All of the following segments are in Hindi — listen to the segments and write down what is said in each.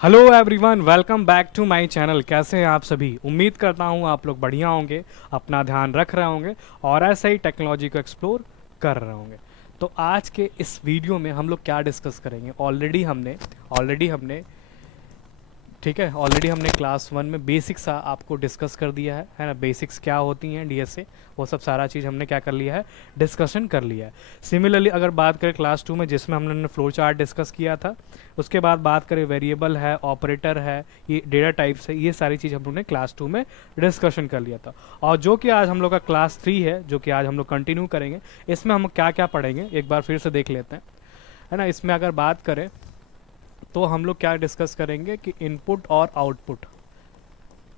Hello everyone, welcome back to my channel. कैसे हैं आप सभी? उम्मीद करता हूं आप लोग बढ़िया होंगे, अपना ध्यान रख रहे होंगे और ऐसे ही टेक्नोलॉजी को एक्सप्लोर कर रहे होंगे। तो आज के इस वीडियो में हम लोग क्या डिस्कस करेंगे, ऑलरेडी हमने ठीक है, ऑलरेडी हमने क्लास 1 में बेसिक्स सा आपको डिस्कस कर दिया है ना। बेसिक्स क्या होती हैं डीएसए, वो सब सारा चीज़ हमने क्या कर लिया है, डिस्कशन कर लिया है। सिमिलरली अगर बात करें क्लास 2 में, जिसमें हमने फ्लो चार्ट डिस्कस किया था, उसके बाद बात करें वेरिएबल है, ऑपरेटर है, ये डेटा टाइप्स है, ये सारी चीज़ हम लोग ने क्लास 2 में डिस्कशन कर लिया था। और जो कि आज हम लोग का क्लास 3 है, जो कि आज हम लोग कंटिन्यू करेंगे, इसमें हम क्या क्या पढ़ेंगे एक बार फिर से देख लेते हैं, है ना। इसमें अगर बात करें तो हम लोग क्या डिस्कस करेंगे कि इनपुट और आउटपुट,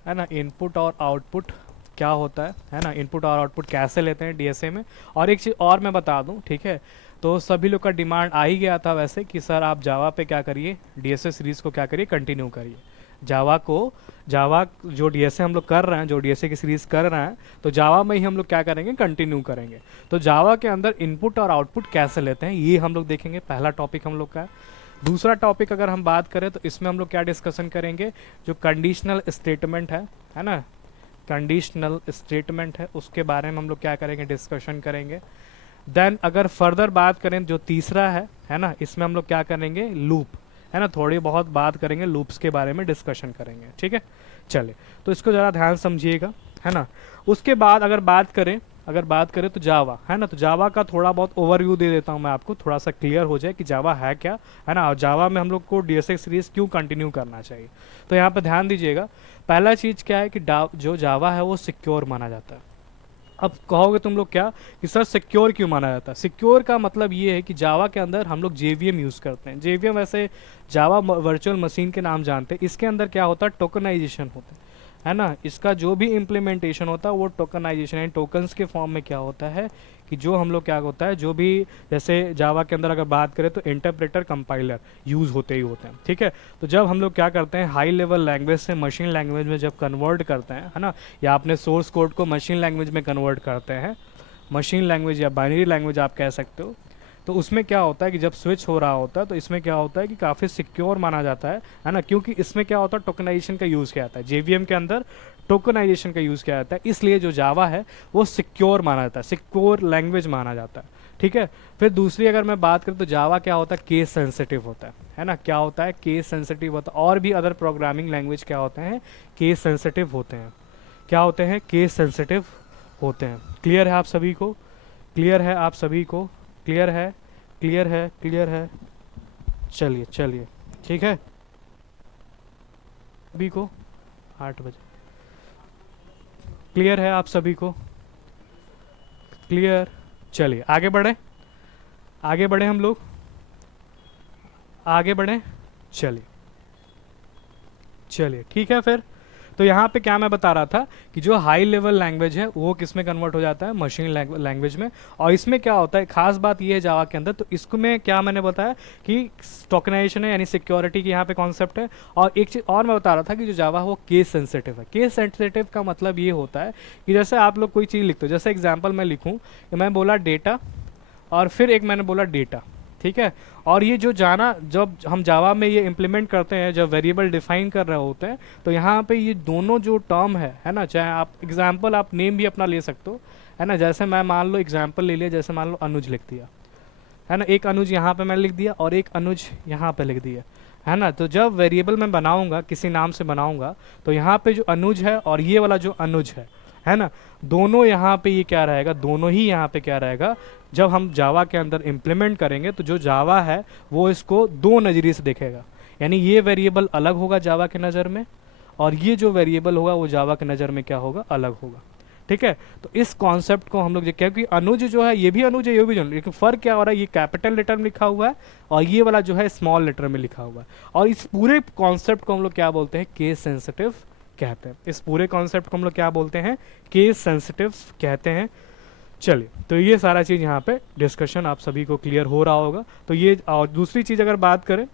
है ना। इनपुट और आउटपुट क्या होता है ना। इनपुट और आउटपुट कैसे लेते हैं डीएसए में। और एक चीज़ और मैं बता दूं, ठीक है, तो सभी लोग का डिमांड आ ही गया था वैसे कि सर आप जावा पे क्या करिए, डीएसए सीरीज़ को क्या करिए, कंटिन्यू करिए। जावा जो डीएसए हम लोग कर रहे हैं, जो डीएसए की सीरीज़ कर रहे हैं, तो जावा में ही हम लोग क्या करेंगे, कंटिन्यू करेंगे। तो जावा के अंदर इनपुट और आउटपुट कैसे लेते हैं, ये हम लोग देखेंगे। पहला टॉपिक हम लोग का है। दूसरा टॉपिक अगर हम बात करें तो इसमें हम लोग क्या डिस्कशन करेंगे, जो कंडीशनल स्टेटमेंट है ना, कंडीशनल स्टेटमेंट है, उसके बारे में हम लोग क्या करेंगे, डिस्कशन करेंगे। देन अगर फर्दर बात करें जो तीसरा है ना, इसमें हम लोग क्या करेंगे, लूप, है ना। थोड़ी बहुत बात करेंगे लूप्स के बारे में, डिस्कशन करेंगे, ठीक है। चलिए, तो इसको ज़रा ध्यान समझिएगा, है ना। उसके बाद अगर बात करें तो जावा, है ना। तो जावा का थोड़ा बहुत ओवरव्यू दे देता हूँ मैं आपको, थोड़ा सा क्लियर हो जाए कि जावा है क्या, है ना। और जावा में हम लोग को डीएसए सीरीज क्यों कंटिन्यू करना चाहिए। तो यहाँ पर ध्यान दीजिएगा, पहला चीज़ क्या है कि जो जावा है वो सिक्योर माना जाता है। अब कहोगे तुम लोग क्या कि सर सिक्योर क्यों माना जाता है। सिक्योर का मतलब ये है कि जावा के अंदर हम लोग जेवीएम यूज़ करते हैं। जेवीएम वैसे जावा वर्चुअल मशीन के नाम जानते हैं। इसके अंदर क्या होता है, टोकनाइजेशन होता है ना। इसका जो भी इम्प्लीमेंटेशन होता है वो टोकनाइजेशन यानी टोकन्स के फॉर्म में क्या होता है कि जो हम लोग क्या होता है, जो भी जैसे जावा के अंदर अगर बात करें तो इंटरप्रेटर कंपाइलर यूज़ होते ही होते हैं, ठीक है। तो जब हम लोग क्या करते हैं, हाई लेवल लैंग्वेज से मशीन लैंग्वेज में जब कन्वर्ट करते हैं, है ना, या अपने सोर्स कोड को मशीन लैंग्वेज में कन्वर्ट करते हैं, मशीन लैंग्वेज या बाइनरी लैंग्वेज आप कह सकते हो, तो उसमें क्या होता है कि जब स्विच हो रहा होता है तो इसमें क्या होता है कि काफ़ी सिक्योर माना जाता है ना। क्योंकि इसमें क्या होता है, टोकनाइजेशन का यूज़ किया जाता है। जेवीएम के अंदर टोकनाइजेशन का यूज़ किया जाता है, इसलिए जो जावा है वो सिक्योर माना जाता है, सिक्योर लैंग्वेज माना जाता है, ठीक है। फिर दूसरी अगर मैं बात करूँ तो जावा क्या होता है, केस सेंसिटिव होता है ना। क्या होता है, केस सेंसिटिव होता है। और भी अदर प्रोग्रामिंग लैंग्वेज क्या होते हैं, केस सेंसिटिव होते हैं। क्या होते हैं, केस सेंसिटिव होते हैं। क्लियर है आप सभी को? क्लियर है आप सभी को? क्लियर है? क्लियर है? क्लियर है? चलिए चलिए, ठीक है। सभी को 8 बजे क्लियर है आप सभी को? क्लियर। चलिए आगे बढ़े, आगे बढ़े हम लोग, आगे बढ़े। चलिए चलिए, ठीक है। फिर तो यहाँ पे क्या मैं बता रहा था कि जो हाई लेवल लैंग्वेज है वो किस में कन्वर्ट हो जाता है, मशीन लैंग्वेज में। और इसमें क्या होता है, खास बात ये है जावा के अंदर, तो इसमें क्या मैंने बताया कि टोकनाइजेशन है यानी सिक्योरिटी की यहाँ पे कॉन्सेप्ट है। और एक चीज़ और मैं बता रहा था कि जो जावा है वो केस सेंसिटिव है। केस सेंसिटिव का मतलब ये होता है कि जैसे आप लोग कोई चीज़ लिखते हो, जैसे एग्जाम्पल मैं लिखूँ कि मैं बोला डेटा और फिर एक मैंने बोला डेटा, ठीक है। और ये जो जाना, जब हम जावा में ये इम्प्लीमेंट करते हैं, जब वेरिएबल डिफाइन कर रहे होते हैं, तो यहाँ पे ये दोनों जो टर्म है ना, चाहे आप एग्जाम्पल, आप नेम भी अपना ले सकते हो, है ना। जैसे मैं मान लो एग्जाम्पल ले लिया, जैसे मान लो अनुज लिख दिया, है ना। एक अनुज यहाँ पे मैं लिख दिया और एक अनुज यहाँ पे लिख दिया, है ना। तो जब वेरिएबल मैं बनाऊंगा, किसी नाम से बनाऊंगा, तो यहाँ पे जो अनुज है और ये वाला जो अनुज है ना, दोनों यहाँ पे ये क्या रहेगा, दोनों ही यहाँ पे क्या रहेगा, जब हम जावा के अंदर इम्प्लीमेंट करेंगे तो जो जावा है वो इसको दो नज़रिए से देखेगा। यानी ये वेरिएबल अलग होगा जावा के नज़र में, और ये जो वेरिएबल होगा वो जावा के नज़र में क्या होगा, अलग होगा, ठीक है। तो इस कॉन्सेप्ट को हम लोग क्योंकि अनुज जो है ये भी अनुज है, ये भी अनुज, लेकिन फ़र्क क्या हो रहा है, ये कैपिटल लेटर में लिखा हुआ है और ये वाला जो है स्मॉल लेटर में लिखा हुआ है। और इस पूरे कॉन्सेप्ट को हम लोग क्या बोलते हैं, केस सेंसिटिव कहते हैं। इस पूरे कॉन्सेप्ट को हम लोग क्या बोलते हैं, केस सेंसिटिव कहते हैं। चलिए, तो ये सारा चीज़ यहाँ पे डिस्कशन आप सभी को क्लियर हो रहा होगा। तो ये, और दूसरी चीज़ अगर बात करें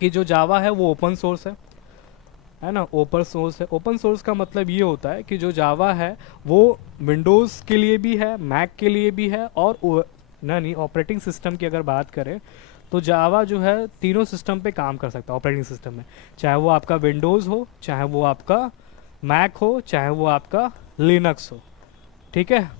कि जो जावा है वो ओपन सोर्स है ना, ओपन सोर्स है। ओपन सोर्स का मतलब ये होता है कि जो जावा है वो विंडोज़ के लिए भी है, मैक के लिए भी है, और नहीं, ऑपरेटिंग सिस्टम की अगर बात करें तो जावा जो है तीनों सिस्टम पे काम कर सकता है, ऑपरेटिंग सिस्टम में, चाहे वो आपका विंडोज़ हो, चाहे वो आपका मैक हो, चाहे वो आपका लिनक्स हो। ठीक है,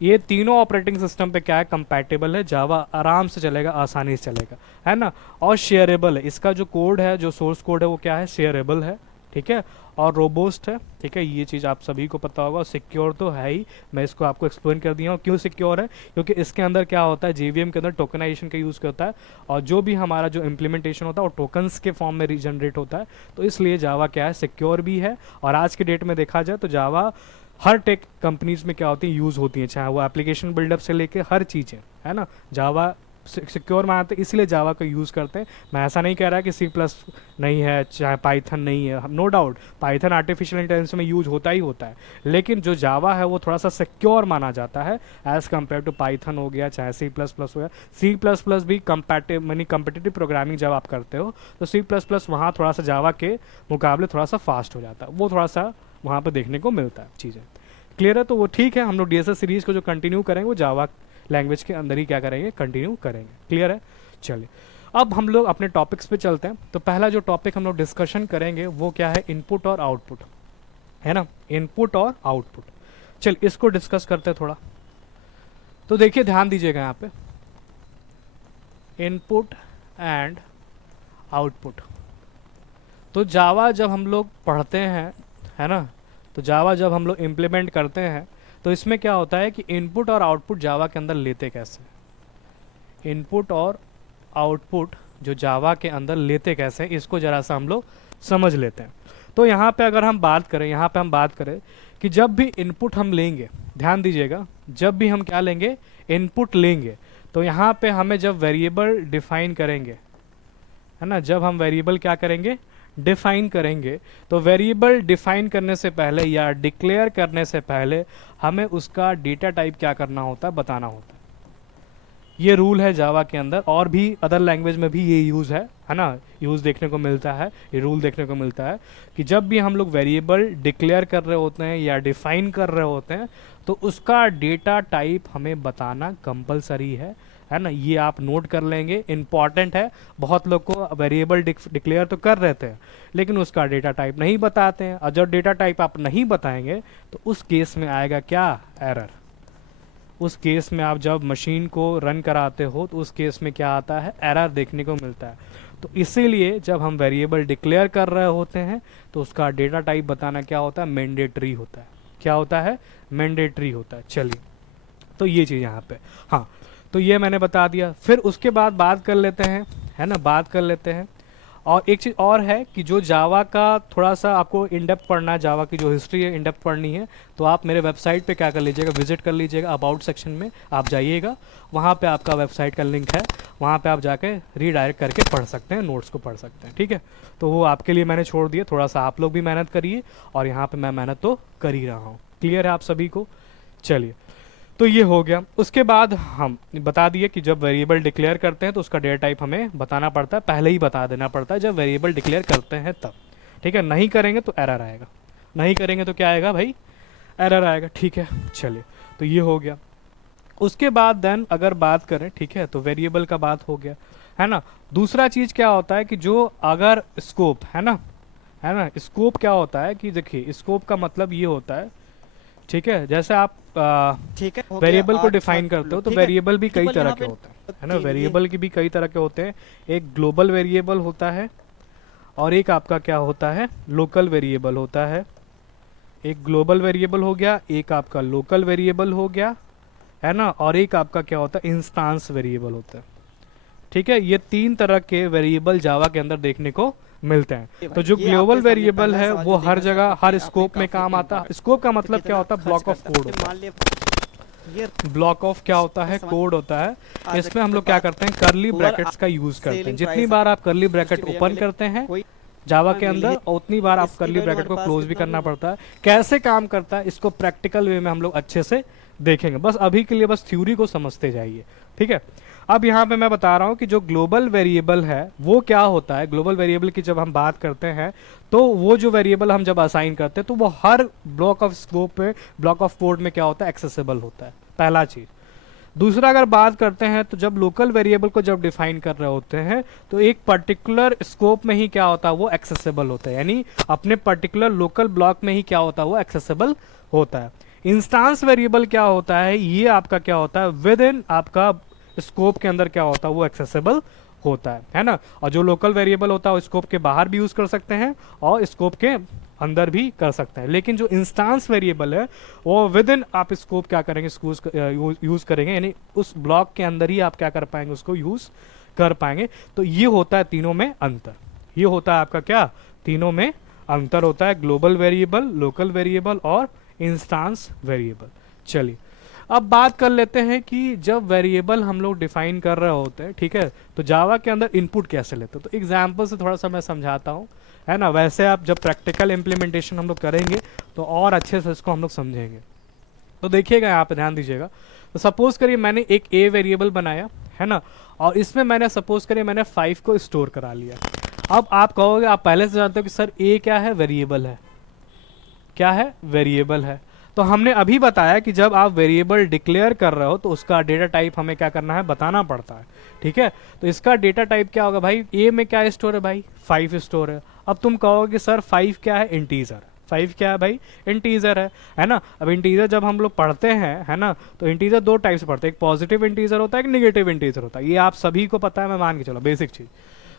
ये तीनों ऑपरेटिंग सिस्टम पे क्या है, कंपैटिबल है, जावा आराम से चलेगा, आसानी से चलेगा, है ना। और शेयरेबल है, इसका जो कोड है, जो सोर्स कोड है वो क्या है, शेयरेबल है। ठीक है, और रोबोस्ट है। ठीक है, ये चीज़ आप सभी को पता होगा। सिक्योर तो है ही, मैं इसको आपको एक्सप्लेन कर दिया हूँ क्यों सिक्योर है, क्योंकि इसके अंदर क्या होता है, जेवीएम के अंदर टोकनाइजेशन का यूज़ होता है, और जो भी हमारा जो इम्प्लीमेंटेशन होता है वो टोकन्स के फॉर्म में रीजनरेट होता है। तो इसलिए जावा क्या है, सिक्योर भी है। और आज के डेट में देखा जाए तो जावा हर टेक कंपनीज में क्या होती है, यूज़ होती है, चाहे वो एप्लीकेशन बिल्डअप से लेके हर चीज़ें, है ना। जावा सिक्योर मानते हैं, इसलिए जावा का यूज़ करते हैं। मैं ऐसा नहीं कह रहा कि सी प्लस नहीं है, चाहे पाइथन नहीं है, no doubt Python artificial intelligence में यूज होता ही होता है, लेकिन जो जावा है वो थोड़ा सा सिक्योर माना जाता है एज़ कम्पेयर टू पाइथन हो गया, चाहे सी प्लस प्लस हो गया। सी प्लस प्लस भी कम्पिटिटिव प्रोग्रामिंग जब आप करते हो तो सी प्लस प्लस वहाँ थोड़ा सा जावा के मुकाबले थोड़ा सा फास्ट हो जाता है, वो थोड़ा सा वहाँ पर देखने को मिलता है चीज़ें। क्लियर है, तो वो ठीक है। हम लोग डीएसएस सीरीज़ को जो कंटिन्यू करेंगे वो जावा लैंग्वेज के अंदर ही क्या करेंगे, कंटिन्यू करेंगे। क्लियर है, चलिए अब हम लोग अपने टॉपिक्स पे चलते हैं। तो पहला जो टॉपिक हम लोग डिस्कशन करेंगे वो क्या है, इनपुट और आउटपुट, है ना, इनपुट और आउटपुट। चल इसको डिस्कस करते हैं थोड़ा। तो देखिए ध्यान दीजिएगा यहाँ पे, इनपुट एंड आउटपुट। तो जावा जब हम लोग पढ़ते हैं, है ना, तो जावा जब हम लोग इम्प्लीमेंट करते हैं तो इसमें क्या होता है कि इनपुट और आउटपुट जावा के अंदर लेते कैसे, इनपुट और आउटपुट जो जावा के अंदर लेते कैसे, इसको ज़रा सा हम लोग समझ लेते हैं। तो यहाँ पे अगर हम बात करें, यहाँ पे हम बात करें कि जब भी इनपुट हम लेंगे, ध्यान दीजिएगा, जब भी हम क्या लेंगे, इनपुट लेंगे, तो यहाँ पे हमें जब वेरिएबल डिफाइन करेंगे, है ना, जब हम वेरिएबल क्या करेंगे, डिफाइन करेंगे, तो वेरिएबल डिफाइन करने से पहले या डिक्लेयर करने से पहले हमें उसका डेटा टाइप क्या करना होता है, बताना होता है। ये रूल है जावा के अंदर, और भी अदर लैंग्वेज में भी ये यूज़ है ना, यूज़ देखने को मिलता है, ये रूल देखने को मिलता है कि जब भी हम लोग वेरिएबल डिक्लेयर कर रहे होते हैं या डिफाइन कर रहे होते हैं तो उसका डेटा टाइप हमें बताना कंपलसरी है ना। ये आप नोट कर लेंगे, इम्पॉर्टेंट है। बहुत लोग को वेरिएबल डिक्लेयर तो कर रहते हैं लेकिन उसका डेटा टाइप नहीं बताते हैं, और जब डेटा टाइप आप नहीं बताएंगे तो उस केस में आएगा क्या, एरर। उस केस में आप जब मशीन को रन कराते हो तो उस केस में क्या आता है, एरर देखने को मिलता है। तो इसीलिए जब हम वेरिएबल डिक्लेयर कर रहे होते हैं तो उसका डेटा टाइप बताना क्या होता है, मैंडेटरी होता है। क्या होता है, मैंडेटरी होता है। चलिए, तो ये चीज़ यहाँ पे, हाँ, तो ये मैंने बता दिया। फिर उसके बाद बात कर लेते हैं, है ना, बात कर लेते हैं। और एक चीज़ और है कि जो जावा का थोड़ा सा आपको इनडेप्थ पढ़ना है, जावा की जो हिस्ट्री है इनडेप्थ पढ़नी है, तो आप मेरे वेबसाइट पे क्या कर लीजिएगा, विजिट कर लीजिएगा, अबाउट सेक्शन में आप जाइएगा, वहाँ पे आपका वेबसाइट का लिंक है, वहाँ पे आप जाके रीडायरेक्ट करके पढ़ सकते हैं, नोट्स को पढ़ सकते हैं। ठीक है, तो वो आपके लिए मैंने छोड़ दिया, थोड़ा सा आप लोग भी मेहनत करिए, और यहाँ पर मैं मेहनत तो कर ही रहा हूँ। क्लियर है आप सभी को, चलिए, तो ये हो गया। उसके बाद हम बता दिए कि जब वेरिएबल डिक्लेयर करते हैं तो उसका डेटा टाइप हमें बताना पड़ता है, पहले ही बता देना पड़ता है जब वेरिएबल डिक्लेयर करते हैं तब। ठीक है, नहीं करेंगे तो एरर आएगा, नहीं करेंगे तो क्या आएगा भाई, एरर आएगा। ठीक है, चलिए, तो ये हो गया। उसके बाद देन अगर बात करें, ठीक है, तो वेरिएबल का बात हो गया, है ना। दूसरा चीज़ क्या होता है कि जो अगर स्कोप है ना, स्कोप क्या होता है कि देखिए, स्कोप का मतलब ये होता है, ठीक है, जैसे आप ठीक है, वेरिएबल को डिफाइन करते हो तो वेरिएबल भी कई तरह के होते हैं, है ना, वेरिएबल की भी कई तरह के होते हैं। एक ग्लोबल वेरिएबल होता है और एक आपका क्या होता है, लोकल वेरिएबल होता है। एक ग्लोबल वेरिएबल हो गया, एक आपका लोकल वेरिएबल हो गया, है ना, और एक आपका क्या होता है, इंस्टांस वेरिएबल होता है। ठीक है, ये तीन तरह के वेरिएबल जावा के अंदर देखने को मिलते हैं। तो जो ग्लोबल वेरिएबल है वो हर जगह हर स्कोप में काम आता है। स्कोप का मतलब क्या होता है, ब्लॉक ऑफ कोड होता है। ब्लॉक ऑफ क्या होता है, कोड होता है। इसमें हम लोग क्या करते हैं, करली ब्रैकेट्स का यूज करते हैं। जितनी बार आप करली ब्रैकेट ओपन करते हैं जावा के अंदर, उतनी बार आप करली ब्रैकेट को क्लोज भी करना पड़ता है। कैसे काम करता है इसको प्रैक्टिकल वे में हम लोग अच्छे से देखेंगे, बस अभी के लिए बस थ्योरी को समझते जाइए। ठीक है, अब यहाँ पे मैं बता रहा हूँ कि जो ग्लोबल वेरिएबल है वो क्या होता है। ग्लोबल वेरिएबल की जब हम बात करते हैं तो वो जो वेरिएबल हम जब असाइन करते हैं तो वो हर ब्लॉक ऑफ स्कोप पे, ब्लॉक ऑफ कोड में क्या होता है, एक्सेसिबल होता है। पहला चीज़। दूसरा अगर बात करते हैं तो जब लोकल वेरिएबल को जब डिफाइन कर रहे होते हैं तो एक पर्टिकुलर स्कोप में ही क्या होता है वो एक्सेसिबल होता है, यानी अपने पर्टिकुलर लोकल ब्लॉक में ही क्या होता है वो एक्सेसिबल होता है। इंस्टांस वेरिएबल क्या होता है, ये आपका क्या होता है विद इन आपका स्कोप के अंदर क्या होता है वो एक्सेसिबल होता है ना। और जो लोकल वेरिएबल होता है वो स्कोप के बाहर भी यूज कर सकते हैं और स्कोप के अंदर भी कर सकते हैं, लेकिन जो इंस्टांस वेरिएबल है वो विद इन आप स्कोप क्या करेंगे यूज करेंगे, यानी उस ब्लॉक के अंदर ही आप क्या कर पाएंगे उसको यूज कर पाएंगे। तो ये होता है तीनों में अंतर, ये होता है आपका क्या, तीनों में अंतर होता है, ग्लोबल वेरिएबल, लोकल वेरिएबल और इंस्टांस वेरिएबल। चलिए अब बात कर लेते हैं कि जब वेरिएबल हम लोग डिफाइन कर रहे होते हैं, ठीक है, तो जावा के अंदर इनपुट कैसे लेते हैं, तो एग्जांपल से थोड़ा सा मैं समझाता हूँ, है ना। वैसे आप जब प्रैक्टिकल इम्प्लीमेंटेशन हम लोग करेंगे तो और अच्छे से इसको हम लोग समझेंगे। तो देखिएगा यहाँ पे ध्यान दीजिएगा। तो सपोज करिए मैंने एक ए वेरिएबल बनाया, है ना, और इसमें मैंने सपोज करिए मैंने 5 को स्टोर करा लिया। अब आप कहोगे, आप पहले से जानते हो कि सर ए क्या है, वेरिएबल है, क्या है, वेरिएबल है। तो हमने अभी बताया कि जब आप वेरिएबल डिक्लेयर कर रहे हो तो उसका डेटा टाइप हमें क्या करना है, बताना पड़ता है, ठीक है। तो इसका डेटा टाइप क्या होगा भाई, ए में क्या स्टोर है भाई, 5 स्टोर है। अब तुम कहोगे सर 5 क्या है, इंटीजर, 5 क्या है भाई, इंटीजर है ना। अब इंटीजर जब हम लोग पढ़ते हैं, है ना, तो इंटीजर दो टाइप से पढ़ते हैं, एक पॉजिटिव इंटीजर होता है, एक निगेटिव इंटीजर होता है, ये आप सभी को पता है, मैं मान के चलो बेसिक चीज।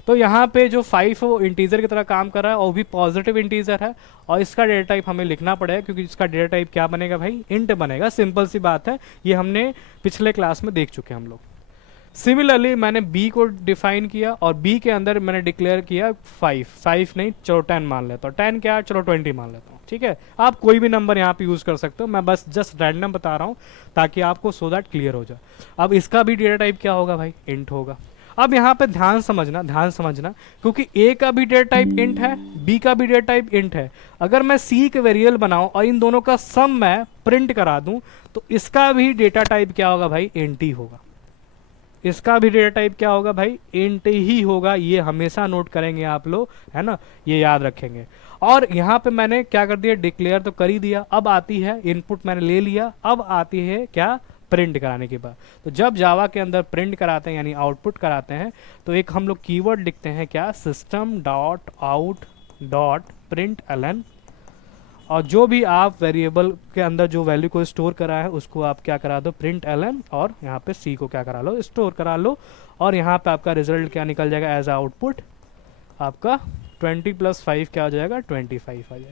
तो यहाँ पे जो 5 वो इंटीजर की तरह काम कर रहा है और भी पॉजिटिव इंटीजर है, और इसका डेटा टाइप हमें लिखना पड़ेगा क्योंकि इसका डेटा टाइप क्या बनेगा भाई, इंट बनेगा। सिंपल सी बात है, ये हमने पिछले क्लास में देख चुके हैं हम लोग। सिमिलरली मैंने बी को डिफाइन किया और बी के अंदर मैंने डिक्लेयर किया 5 नहीं, चलो 10 मान लेता हूँ, 10 क्या है, चलो 20 मान लेता हूँ, ठीक है। आप कोई भी नंबर यहाँ पे यूज कर सकते हो, मैं बस जस्ट रैंडम बता रहा हूँ ताकि आपको सो दैट क्लियर हो जाए। अब इसका भी डेटा टाइप क्या होगा भाई, इंट होगा। अब यहाँ पे ध्यान समझना, क्योंकि ए का भी डेटा टाइप इंट है, बी का भी डेटा टाइप इंट है। अगर मैं सी के वेरिएबल बनाऊं और इन दोनों का सम मैं प्रिंट करा दूं तो इसका भी डेटा टाइप क्या होगा भाई, इंट ही होगा। इसका भी डेटा टाइप क्या होगा भाई, इंट ही होगा। ये हमेशा नोट करेंगे आप लोग, है ना, ये याद रखेंगे। और यहाँ पे मैंने क्या कर दिया, डिक्लेयर तो कर ही दिया। अब आती है इनपुट मैंने ले लिया, अब आती है क्या, प्रिंट कराने के बाद। तो जब जावा के अंदर प्रिंट कराते हैं यानी आउटपुट कराते हैं तो एक हम लोग कीवर्ड लिखते हैं क्या, system dot out dot print Elon, और जो भी आप वेरिएबल के अंदर जो वैल्यू को स्टोर करा है उसको आप क्या करा दो, प्रिंट एलन, और यहाँ पे सी को क्या करा लो, स्टोर करा लो। और यहाँ पे आपका रिजल्ट क्या निकल जाएगा एज आउटपुट, आपका 20 + 5 क्या हो जाएगा, 25 आ जाएगा।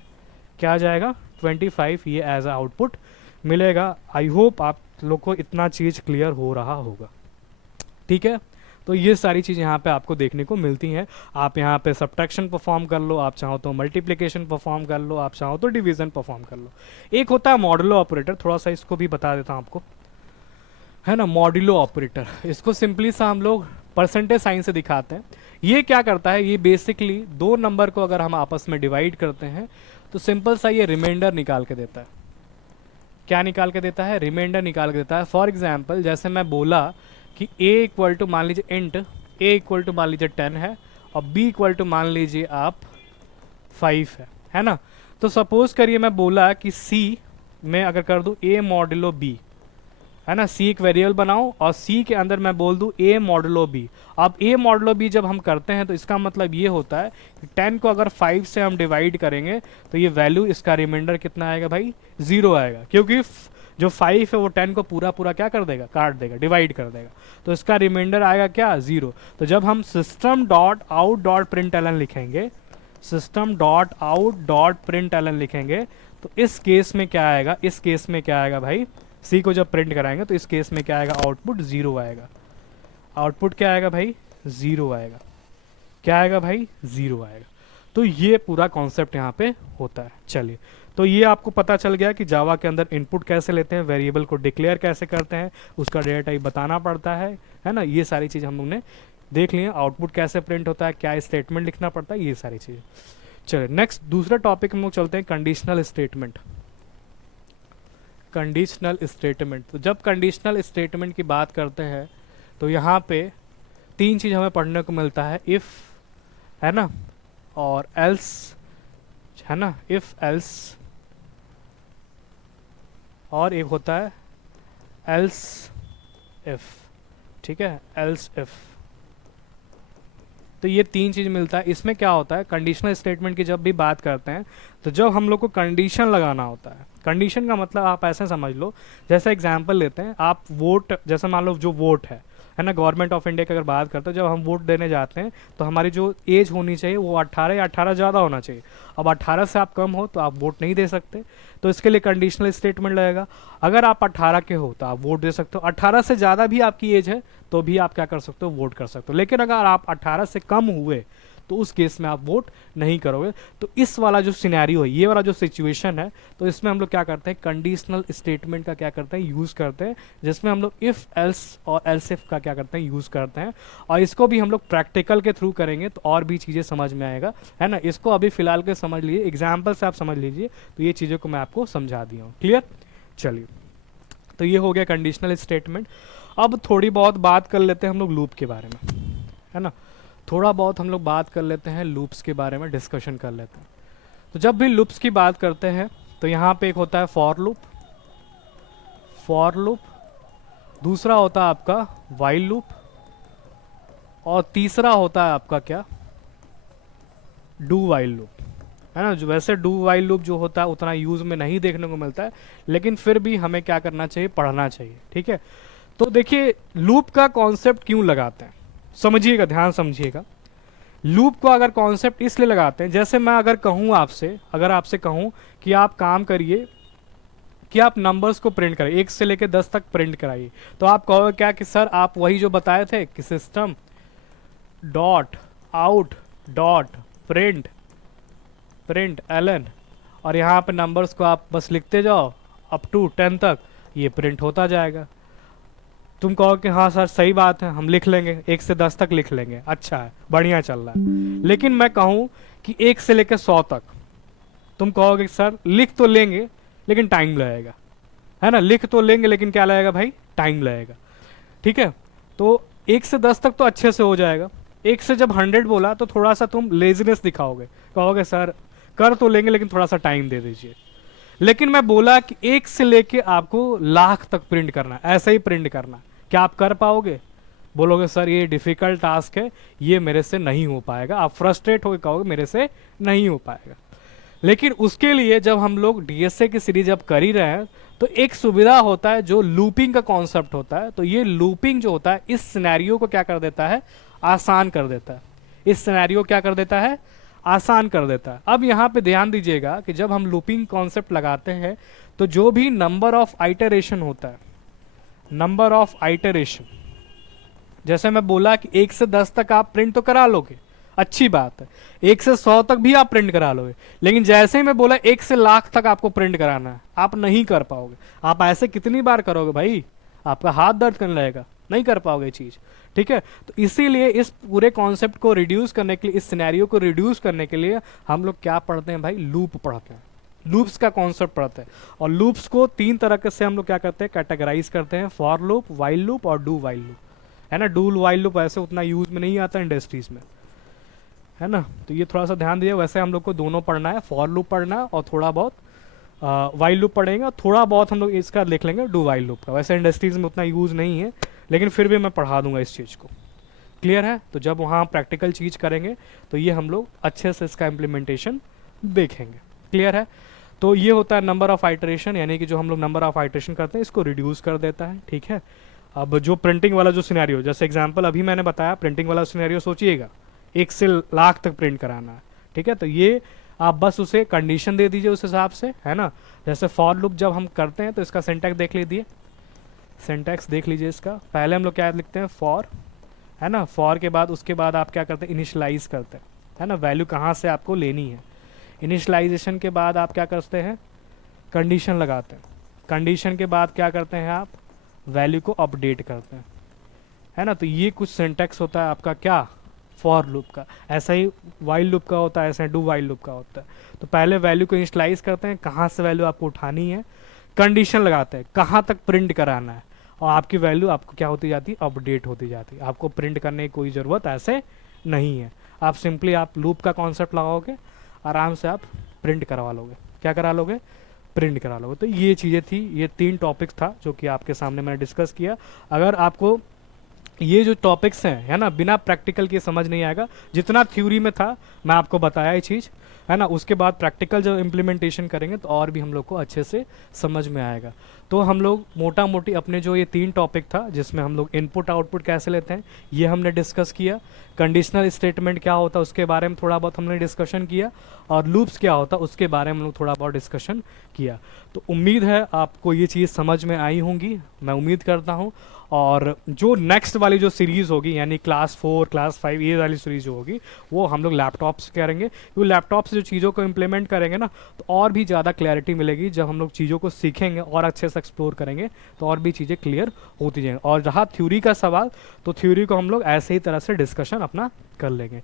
क्या आ जाएगा, 25, ये एज आउटपुट मिलेगा। आई होप आप लोग को इतना चीज़ क्लियर हो रहा होगा, ठीक है। तो ये सारी चीज़ यहाँ पे आपको देखने को मिलती हैं। आप यहाँ पे सब्ट्रैक्शन परफॉर्म कर लो, आप चाहो तो मल्टीप्लिकेशन परफॉर्म कर लो, आप चाहो तो डिवीजन परफॉर्म कर लो। एक होता है मॉडुलो ऑपरेटर, थोड़ा सा इसको भी बता देता हूँ आपको, है ना। मॉडुलो ऑपरेटर, इसको सिंपली सा हम लोग परसेंटेज साइन से दिखाते हैं। ये क्या करता है, ये बेसिकली दो नंबर को अगर हम आपस में डिवाइड करते हैं तो सिंपल सा ये रिमाइंडर निकाल के देता है। क्या निकाल के देता है, रिमाइंडर निकाल के देता है। फॉर एग्जाम्पल जैसे मैं बोला कि a इक्वल टू मान लीजिए इंट a इक्वल टू मान लीजिए 10 है और b इक्वल टू मान लीजिए आप 5 है ना। तो सपोज करिए मैं बोला कि c में अगर कर दूं a मॉडुलो b, है ना, c एक वेरिएबल बनाऊं और c के अंदर मैं बोल दूं a मॉडुलो b। अब a मॉडुलो b जब हम करते हैं तो इसका मतलब ये होता है कि 10 को अगर 5 से हम डिवाइड करेंगे तो ये वैल्यू, इसका रिमाइंडर कितना आएगा भाई, 0 आएगा, क्योंकि जो 5 है वो 10 को पूरा पूरा क्या कर देगा, काट देगा, डिवाइड कर देगा। तो इसका रिमाइंडर आएगा क्या, 0। तो जब हम system dot out dot print ln लिखेंगे, system dot out dot print ln लिखेंगे तो इस केस में क्या आएगा, इस केस में क्या आएगा भाई, सी को जब प्रिंट कराएंगे तो इस केस में क्या आएगा, आउटपुट 0 आएगा। आउटपुट क्या आएगा भाई, 0 आएगा। क्या आएगा भाई, 0 आएगा। तो ये पूरा कॉन्सेप्ट यहाँ पे होता है। चलिए, तो ये आपको पता चल गया कि जावा के अंदर इनपुट कैसे लेते हैं, वेरिएबल को डिक्लेयर कैसे करते हैं, उसका डेटा टाइप बताना पड़ता है ना। ये सारी चीज़ हम लोग ने देख लिए। आउटपुट कैसे प्रिंट होता है, क्या स्टेटमेंट लिखना पड़ता है, ये सारी चीज़ें। चलिए नेक्स्ट दूसरा टॉपिक हम लोग चलते हैं, कंडीशनल स्टेटमेंट। कंडीशनल स्टेटमेंट, तो जब कंडीशनल स्टेटमेंट की बात करते हैं तो यहाँ पे 3 चीज़ हमें पढ़ने को मिलता है, इफ़, है ना, और एल्स, है ना, इफ़ एल्स, और एक होता है एल्स इफ, ठीक है, एल्स इफ। तो ये तीन चीज मिलता है। इसमें क्या होता है, कंडीशनल स्टेटमेंट की जब भी बात करते हैं तो जब हम लोग को कंडीशन लगाना होता है, कंडीशन का मतलब आप ऐसे समझ लो, जैसे एग्जांपल लेते हैं, आप वोट, जैसे मान लो जो वोट है ना, गवर्नमेंट ऑफ इंडिया की अगर बात करते हैं, जब हम वोट देने जाते हैं तो हमारी जो एज होनी चाहिए वो 18 या 18 ज़्यादा होना चाहिए। अब 18 से आप कम हो तो आप वोट नहीं दे सकते, तो इसके लिए कंडीशनल स्टेटमेंट लगेगा। अगर आप 18 के हो तो आप वोट दे सकते हो, 18 से ज़्यादा भी आपकी एज है तो भी आप क्या कर सकते हो, वोट कर सकते हो। लेकिन अगर आप 18 से कम हुए तो उस केस में आप वोट नहीं करोगे। तो इस वाला जो सिनेरियो है, ये वाला जो सिचुएशन है, तो इसमें हम लोग क्या करते हैं, कंडीशनल स्टेटमेंट का क्या करते हैं, यूज़ करते हैं, जिसमें हम लोग इफ़ एल्स और एल्स इफ का क्या करते हैं, यूज़ करते हैं। और इसको भी हम लोग प्रैक्टिकल के थ्रू करेंगे तो और भी चीज़ें समझ में आएगा, है ना। इसको अभी फिलहाल के समझ लीजिए, एग्जाम्पल से आप समझ लीजिए, तो ये चीज़ों को मैं आपको समझा दिया हूँ। क्लियर, चलिए, तो ये हो गया कंडीशनल स्टेटमेंट। अब थोड़ी बहुत बात कर लेते हैं हम लोग लूप के बारे में, है ना। थोड़ा बहुत हम लोग बात कर लेते हैं लूप्स के बारे में, डिस्कशन कर लेते हैं। तो जब भी लूप्स की बात करते हैं तो यहाँ पे एक होता है फॉर लूप, दूसरा होता है आपका वाइल लूप, और तीसरा होता है आपका क्या, डू वाइल लूप, है ना। जो वैसे डू वाइल लूप जो होता है उतना यूज़ में नहीं देखने को मिलता है, लेकिन फिर भी हमें क्या करना चाहिए, पढ़ना चाहिए, ठीक है। तो देखिए लूप का कॉन्सेप्ट क्यों लगाते हैं, समझिएगा, ध्यान समझिएगा। लूप को अगर कॉन्सेप्ट इसलिए लगाते हैं, जैसे मैं अगर कहूँ आपसे, अगर आपसे कहूँ कि आप काम करिए कि आप नंबर्स को प्रिंट करें, 1 से लेकर 10 तक प्रिंट कराइए, तो आप कहोगे क्या कि सर आप वही जो बताए थे कि system dot out dot print ln, और यहाँ पे नंबर्स को आप बस लिखते जाओ अप टू 10 तक, ये प्रिंट होता जाएगा। तुम कहो कि हाँ सर सही बात है, हम लिख लेंगे, 1 से 10 तक लिख लेंगे, अच्छा है, बढ़िया चल रहा है। लेकिन मैं कहूँ कि 1 से लेकर 100 तक, तुम कहोगे सर लिख तो लेंगे लेकिन टाइम लगेगा, है ना। लिख तो लेंगे लेकिन क्या लगेगा भाई, टाइम लगेगा, ठीक है। तो 1 से 10 तक तो अच्छे से हो जाएगा, 1 से जब 100 बोला तो थोड़ा सा तुम लेजीनेस दिखाओगे, कहोगे सर कर तो लेंगे लेकिन थोड़ा सा टाइम दे दीजिए। लेकिन मैं बोला कि 1 से लेके आपको लाख तक प्रिंट करना, ऐसे ही प्रिंट करना, क्या आप कर पाओगे, बोलोगे सर ये डिफिकल्ट टास्क है, ये मेरे से नहीं हो पाएगा, आप फ्रस्ट्रेट होकर कहोगे मेरे से नहीं हो पाएगा। लेकिन उसके लिए जब हम लोग डीएसए की सीरीज जब कर ही रहे हैं तो एक सुविधा होता है जो लूपिंग का कॉन्सेप्ट होता है। तो ये लूपिंग जो होता है इस सिनेरियो को क्या कर देता है, आसान कर देता है। इस सिनेरियो क्या कर देता है, आसान कर देता है। अब यहाँ पे ध्यान दीजिएगा कि जब हम लूपिंग कॉन्सेप्ट लगाते हैं तो जो भी नंबर ऑफ आइटरेशन होता है, नंबर ऑफ आइटरेशन, जैसे मैं बोला कि 1 से 10 तक आप प्रिंट तो करा लोगे, अच्छी बात है, 1 से 100 तक भी आप प्रिंट करा लोगे, लेकिन जैसे ही मैं बोला 1 से लाख तक आपको प्रिंट कराना है, आप नहीं कर पाओगे। आप ऐसे कितनी बार करोगे भाई, आपका हाथ दर्द करने लगेगा, नहीं कर पाओगे चीज़, ठीक है। तो इसीलिए इस पूरे कॉन्सेप्ट को रिड्यूस करने के लिए, इस सिनेरियो को रिड्यूस करने के लिए हम लोग क्या पढ़ते हैं भाई, लूप पढ़ते हैं, लूप्स का कॉन्सेप्ट पढ़ते हैं। और लूप्स को 3 तरह से हम लोग क्या करते हैं, कैटेगराइज करते हैं, फॉर लूप, वाइल लूप और डू वाइल लूप, है ना। डू वाइल लूप ऐसे उतना यूज में नहीं आता इंडस्ट्रीज में, है ना। तो ये थोड़ा सा ध्यान दीजिए। वैसे हम लोग को दोनों पढ़ना है, फॉर लूप पढ़ना है और थोड़ा बहुत वाइल लूप पढ़ेंगे, थोड़ा बहुत हम लोग इसका देख लेंगे डू वाइल लूप का। वैसे इंडस्ट्रीज में उतना यूज़ नहीं है, लेकिन फिर भी मैं पढ़ा दूंगा इस चीज़ को, क्लियर है। तो जब वहाँ प्रैक्टिकल चीज़ करेंगे तो ये हम लोग अच्छे से इसका इम्प्लीमेंटेशन देखेंगे, क्लियर है। तो ये होता है नंबर ऑफ आइटरेशन, यानी कि जो हम लोग नंबर ऑफ आइटरेशन करते हैं इसको रिड्यूस कर देता है, ठीक है। अब जो प्रिंटिंग वाला जो सिनेरियो, जैसे एग्जांपल अभी मैंने बताया, प्रिंटिंग वाला सिनेरियो सोचिएगा 1 से लाख तक प्रिंट कराना है, ठीक है। तो ये आप बस उसे कंडीशन दे दीजिए उस हिसाब से, है ना। जैसे फॉर लूप जब हम करते हैं तो इसका सिंटैक्स देख लीजिए, सिंटैक्स देख लीजिए इसका। पहले हम लोग क्या लिखते हैं, फॉर, है ना। फॉर के बाद उसके बाद आप क्या करते हैं, इनिशियलाइज करते हैं, है ना। वैल्यू कहाँ से आपको लेनी है, इनिशियलाइजेशन के बाद आप क्या करते हैं, कंडीशन लगाते हैं। कंडीशन के बाद क्या करते हैं, आप वैल्यू को अपडेट करते हैं, है ना। तो ये कुछ सिंटैक्स होता है आपका क्या, फॉर लूप का। ऐसा ही वाइल लूप का होता है, ऐसा डू वाइल लूप का होता है। तो पहले वैल्यू को इनिशियलाइज करते हैं, कहाँ से वैल्यू आपको उठानी है, कंडीशन लगाते हैं कहाँ तक प्रिंट कराना है, और आपकी वैल्यू आपको क्या होती जाती है, अपडेट होती जाती है। आपको प्रिंट करने की कोई ज़रूरत ऐसे नहीं है। आप सिंपली आप लूप का कॉन्सेप्ट लगाओगे, आराम से आप प्रिंट करवा लोगे। क्या करा लोगे, प्रिंट करा लोगे। तो ये चीज़ें थी, ये 3 टॉपिक्स था जो कि आपके सामने मैंने डिस्कस किया। अगर आपको ये जो टॉपिक्स हैं, है ना, बिना प्रैक्टिकल के समझ नहीं आएगा। जितना थ्योरी में था मैं आपको बताया ये चीज़, है ना, उसके बाद प्रैक्टिकल जब इम्प्लीमेंटेशन करेंगे तो और भी हम लोग को अच्छे से समझ में आएगा। तो हम लोग मोटा मोटी अपने जो ये 3 टॉपिक था जिसमें हम लोग इनपुट आउटपुट कैसे लेते हैं ये हमने डिस्कस किया, कंडीशनल स्टेटमेंट क्या होता है उसके बारे में थोड़ा बहुत हमने डिस्कशन किया, और लूप्स क्या होता है उसके बारे में हम लोग थोड़ा बहुत डिस्कशन किया। तो उम्मीद है आपको ये चीज़ समझ में आई होंगी, मैं उम्मीद करता हूँ। और जो नेक्स्ट वाली जो सीरीज़ होगी यानी क्लास 4 क्लास 5 ये वाली सीरीज़ जो होगी वो हम लोग लैपटॉप से करेंगे, क्योंकि लैपटॉप से जो चीज़ों को इम्प्लीमेंट करेंगे ना तो और भी ज़्यादा क्लैरिटी मिलेगी। जब हम लोग चीज़ों को सीखेंगे और अच्छे से एक्सप्लोर करेंगे तो और भी चीज़ें क्लियर होती जाएंगी। और रहा थ्योरी का सवाल, तो थ्योरी को हम लोग ऐसे ही तरह से डिस्कशन अपना कर लेंगे,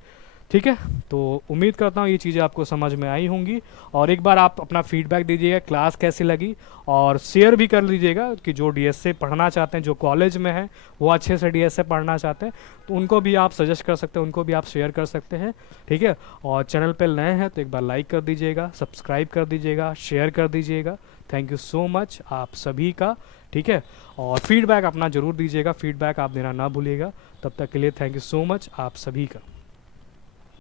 ठीक है। तो उम्मीद करता हूँ ये चीज़ें आपको समझ में आई होंगी। और एक बार आप अपना फीडबैक दीजिएगा क्लास कैसी लगी, और शेयर भी कर लीजिएगा कि जो डीएसए पढ़ना चाहते हैं, जो कॉलेज में है वो अच्छे से डीएसए पढ़ना चाहते हैं तो उनको भी आप सजेस्ट कर सकते हैं, उनको भी आप शेयर कर सकते हैं, ठीक है। और चैनल पर नए हैं तो एक बार लाइक कर दीजिएगा, सब्सक्राइब कर दीजिएगा, शेयर कर दीजिएगा। थैंक यू सो मच आप सभी का, ठीक है। और फीडबैक अपना ज़रूर दीजिएगा, फीडबैक आप देना ना भूलिएगा। तब तक के लिए थैंक यू सो मच आप सभी का।